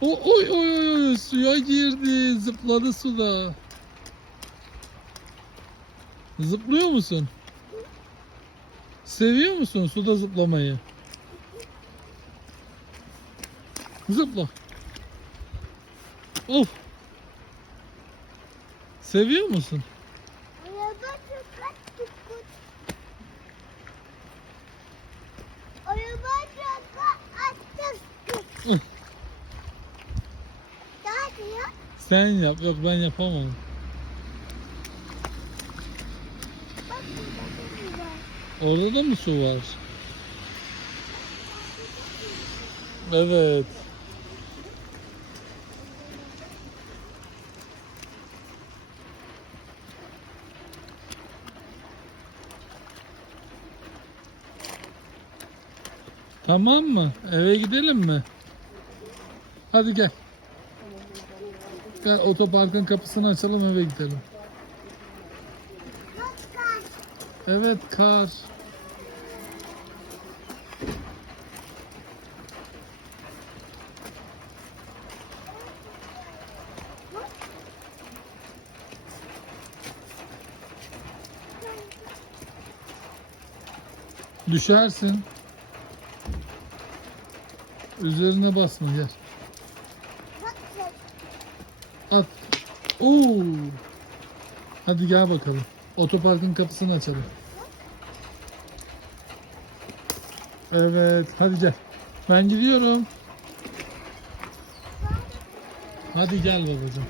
O oy oy oy suya girdi. Zıpladı suda. Zıplıyor musun? Seviyor musun suda zıplamayı? Zıpla. Of. Seviyor musun? Araba çok çok Araba çok açtık. Sen yap. Yok ben yapamam. Orada da mı su var? Evet. Tamam mı? Eve gidelim mi? Hadi gel. Gel otoparkın kapısını açalım eve gidelim. Evet kar. Düşersin. Üzerine basma gel. At. Oo. Hadi gel bakalım. Otoparkın kapısını açalım. Evet, hadi gel. Ben gidiyorum. Hadi gel babacığım.